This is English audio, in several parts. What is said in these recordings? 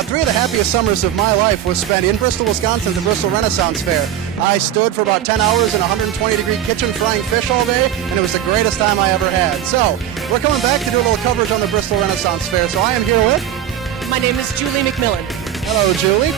Three of the happiest summers of my life was spent in Bristol, Wisconsin at the Bristol Renaissance Fair. I stood for about 10 hours in a 120-degree kitchen frying fish all day, and it was the greatest time I ever had. So, we're coming back to do a little coverage on the Bristol Renaissance Fair. So I am here with... My name is Julie McMillan. Hello, Julie.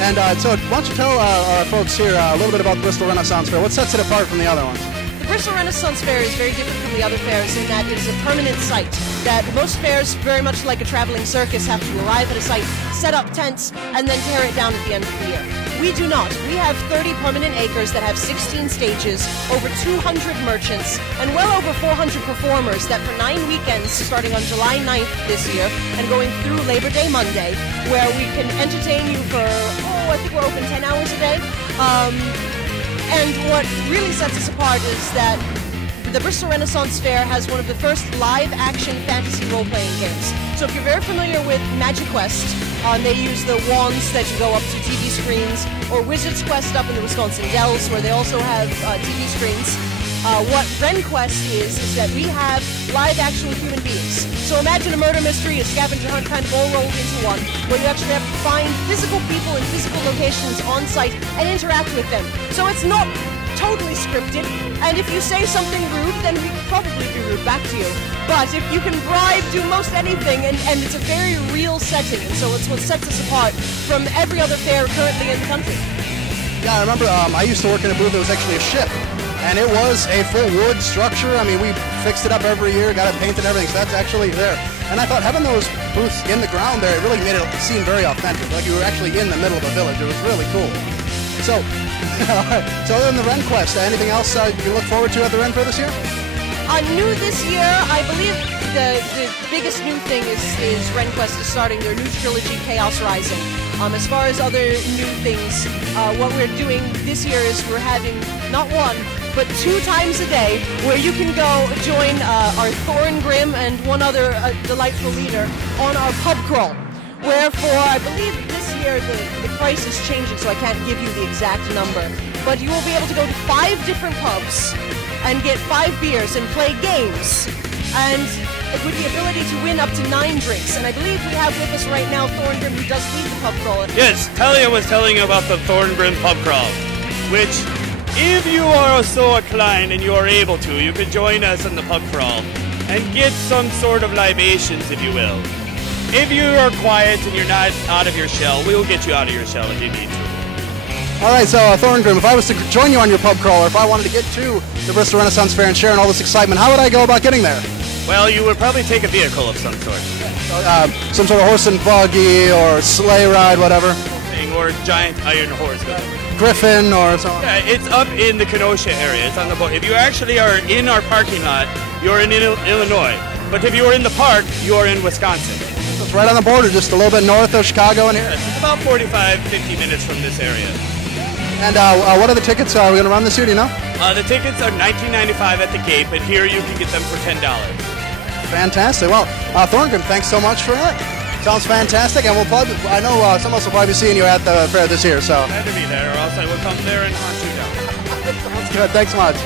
And so why don't you tell our folks here a little bit about the Bristol Renaissance Fair? What sets it apart from the other ones? The Bristol Renaissance Fair is very different from the other fairs in that it is a permanent site. That most fairs, very much like a traveling circus, have to arrive at a site, set up tents, and then tear it down at the end of the year. We do not. We have 30 permanent acres that have 16 stages, over 200 merchants, and well over 400 performers that for 9 weekends, starting on July 9th this year, and going through Labor Day Monday, where we can entertain you for, I think we're open 10 hours a day. And what really sets us apart is that the Bristol Renaissance Fair has one of the first live-action fantasy role-playing games. So if you're very familiar with Magic Quest, they use the wands that you go up to TV screens, or Wizard's Quest up in the Wisconsin Dells, where they also have TV screens. What RenQuest is that we have live actual human beings. So imagine a murder mystery, a scavenger hunt kind of all rolled into one, where you actually have to find physical people in physical locations on site and interact with them. So it's not totally scripted, and if you say something rude, then we can probably be rude back to you. But if you can bribe, do most anything, and it's a very real setting, and so it's what sets us apart from every other fair currently in the country. Yeah, I remember I used to work in a booth that was actually a ship, and it was a full wood structure. I mean, we fixed it up every year, got it painted and everything, so that's actually there. And I thought having those booths in the ground there, it really made it seem very authentic, like you were actually in the middle of a village. It was really cool. So, so other than the RenQuest, anything else you look forward to at the Ren Fair this year? New this year, I believe the biggest new thing is RenQuest is starting their new trilogy, Chaos Rising. As far as other new things, what we're doing this year is we're having not one, but 2 times a day where you can go join our Thorngrim and one other delightful leader on our pub crawl. Wherefore, I believe this year the price is changing, so I can't give you the exact number. But you will be able to go to 5 different pubs and get 5 beers and play games. And with the ability to win up to 9 drinks. And I believe we have with us right now Thorngrim, who does lead the pub crawl. Yes, Talia was telling you about the Thorngrim pub crawl, which, if you are so inclined and you are able to, you could join us in the pub crawl and get some sort of libations, if you will. If you are quiet and you're not out of your shell, we will get you out of your shell if you need to. All right, so Thorngrim, if I was to join you on your pub crawl, or if I wanted to get to the Bristol Renaissance Fair and share in all this excitement, how would I go about getting there? Well, you would probably take a vehicle of some sort. Some sort of horse and buggy or sleigh ride, whatever. Or giant iron horse. Griffin or something. Yeah, it's up in the Kenosha area. It's on the boat. If you actually are in our parking lot, you're in Illinois. But if you are in the park, you are in Wisconsin. It's right on the border, just a little bit north of Chicago and here. It's about 45-50 minutes from this area. And what are the tickets are we going to run this year, do you know? The tickets are $19.95 at the gate, but here you can get them for $10. Fantastic. Well, Thorngrim, thanks so much for that. Sounds fantastic, and we'll probably, I know some of us will probably be seeing you at the fair this year, so. Glad to be there, or else I will come there and hunt you down. Sounds good. Thanks so much.